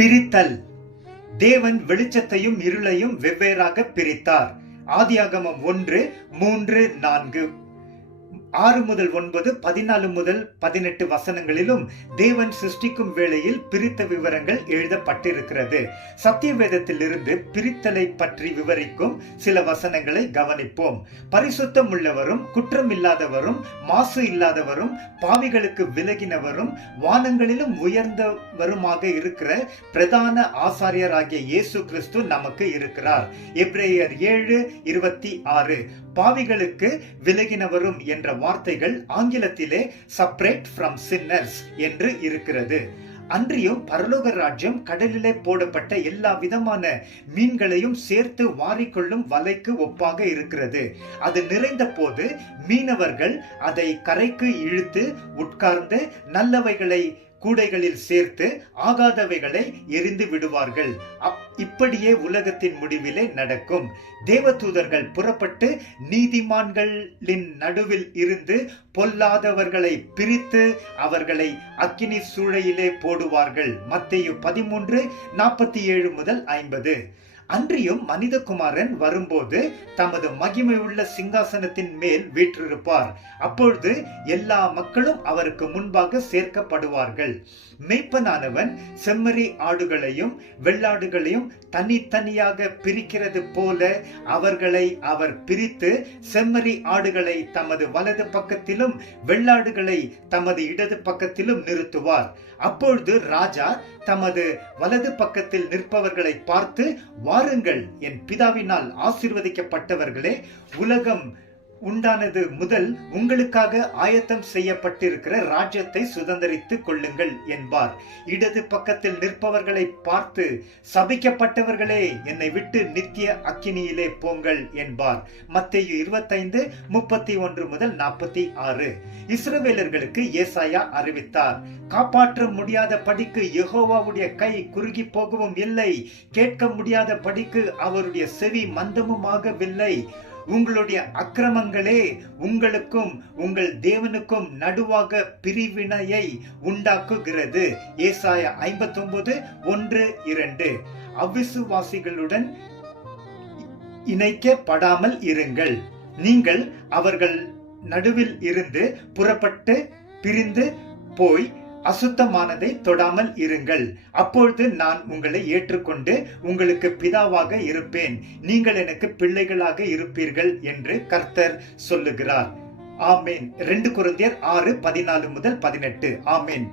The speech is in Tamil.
பிரித்தல். தேவன் வெளிச்சத்தையும் இருளையும் வெவ்வேறாக பிரித்தார். ஆதியாகமம் 1:3-4, 6 முதல் 9, 14 முதல் 18 வசனங்களிலும் தேவன் சிருஷ்டிக்கும் வேளையில் பிரித்த விவரங்கள் எழுதப்பட்டிருக்கிறது. சத்திய வேதத்தில் இருந்து பிரித்தலை பற்றி விவரிக்கும் சில வசனங்களை கவனிப்போம். பரிசுத்தம் உள்ளவரும் குற்றம் இல்லாதவரும் மாசு இல்லாதவரும் பாவிகளுக்கு விலகினவரும் வானங்களிலும் உயர்ந்தவருமாக இருக்கிற பிரதான ஆசாரியராகிய இயேசு கிறிஸ்து நமக்கு இருக்கிறார். எபிரேயர் 7:26. பாவிகளுக்கு விலகினவரும் என்ற வார்த்தைகள் ஆங்கிலத்திலே செப்பரேட் ஃப்ரம் சின்னர்ஸ் என்று இருக்கிறது. அன்றியும் பரலோக ராஜ்யம் கடலிலே போடப்பட்ட எல்லா விதமான மீன்களையும் சேர்த்து வாரிக்கொள்ளும் வலைக்கு ஒப்பாக இருக்கிறது. அது நிறைந்த போது மீனவர்கள் அதை கரைக்கு இழுத்து உட்கார்ந்து நல்லவைகளை கூடைகளில் சேர்த்து ஆகாதவைகளை எரிந்து விடுவார்கள். இப்படியே உலகத்தின் முடிவிலே நடக்கும். தேவதூதர்கள் புறப்பட்டு நீதிமான்களின் நடுவில் இருந்து பொல்லாதவர்களை பிரித்து அவர்களை அக்கினி சூளையிலே போடுவார்கள். மத்தேயு 13:47-50. அன்றியும் மனிதகுமாரன் வரும்போது தமது மகிமை உள்ள சிங்காசனத்தின் மேல் வீற்றிருப்பார். அப்பொழுது எல்லா மக்களும் அவருக்கு முன்பாக சேர்க்கப்படுவார்கள். மேய்ப்பனானவன் செம்மறி ஆடுகளையும் வெள்ளாடுகளையும் தனித்தனியாக பிரிக்கிறது போல அவர்களை அவர் பிரித்து செம்மறி ஆடுகளை தமது வலது பக்கத்திலும் வெள்ளாடுகளை தமது இடது பக்கத்திலும் நிறுத்துவார். அப்பொழுது ராஜா தமது வலது பக்கத்தில் நிற்பவர்களை பார்த்து, வாருங்கள், என் பிதாவினால் ஆசீர்வதிக்கப்பட்டவர்களே, உலகம் உண்டானது முதல் உங்களுக்காக ஆயத்தம் செய்யப்பட்டிருக்கிற ராஜ்யத்தை சுதந்தரித்துக் கொள்ளுங்கள் என்பார். இடது பக்கத்தில் நிற்பவர்களை பார்த்து, சபிக்கப்பட்டவர்களே, என்னை விட்டு நித்திய அக்கினியிலே போங்கள் என்பார். மத்தேயு 25:31-46. இஸ்ரவேலர்களுக்கு ஏசாயா அறிவித்தார். காப்பாற்ற முடியாத படிக்கு யெகோவாவுடைய கை குறுகி போகவும் இல்லை, கேட்க முடியாத படிக்கு அவருடைய செவி மந்தமுமாகவில்லை. உங்களுடைய அக்கிரமங்களே உங்களுக்கும் உங்கள் தேவனுக்கும் நடுவாக பிரிவினையை உண்டாக்குகிறது. ஏசாயா 59:1-2. அவிசுவாசிகளுடன் இணைக்கப்படாமல் இருங்கள். நீங்கள் அவர்கள் நடுவில் இருந்து புறப்பட்டு பிரிந்து போய் அசுத்தமானதை தொடாமல் இருங்கள். அப்பொழுது நான் உங்களை ஏற்றுக்கொண்டு உங்களுக்கு பிதாவாக இருப்பேன், நீங்கள் எனக்கு பிள்ளைகளாக இருப்பீர்கள் என்று கர்த்தர் சொல்லுகிறார். ஆமேன். 2 கொரிந்தியர் 6:14-18. ஆமேன்.